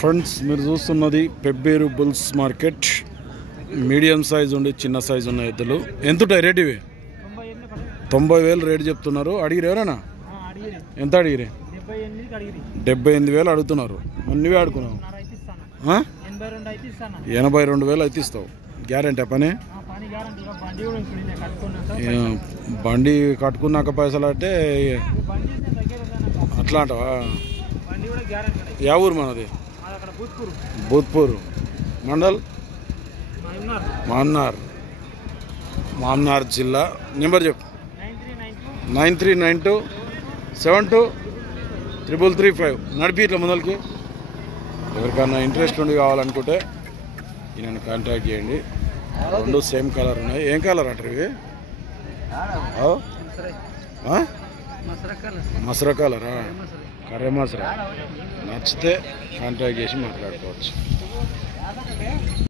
Friends మీరు చూస్తున్నది Pebbair bulls market. Medium size ఉండి చిన్న సైజు ఉన్న ఎద్దులు ఎంత ఉంటాయి రేట్? ఇవి 90,000 రేట్ చెప్తున్నారు. అడిగిరు ఎవరైనా? ఎంత అడిగిరి? 78,000 అడుగుతున్నారు. నువ్వే అడుగున్నావు. 82,000 అయితే ఇస్తావు. గ్యారెంటీ పని? బండి కట్టుకున్నాక పైసలు అంటే అట్లా అంటావా? యా ఊరు మనది? భూత్పూర్ మండల్, మామ్నార్ జిల్లా. నెంబర్ చెప్పు. 9392723335. నడిపి ఇట్లా ముందరికి. ఎవరికన్నా ఇంట్రెస్ట్ ఉండి కావాలనుకుంటే ఈయనను కాంటాక్ట్ చేయండి. రెండు సేమ్ కలర్ ఉన్నాయి. ఏం కలర్ అంటారు ఇవి? మసరా కలరా? కర్రే మసరా. నచ్చితే కాంటాక్ట్ చేసి మాట్లాడుకోవచ్చు.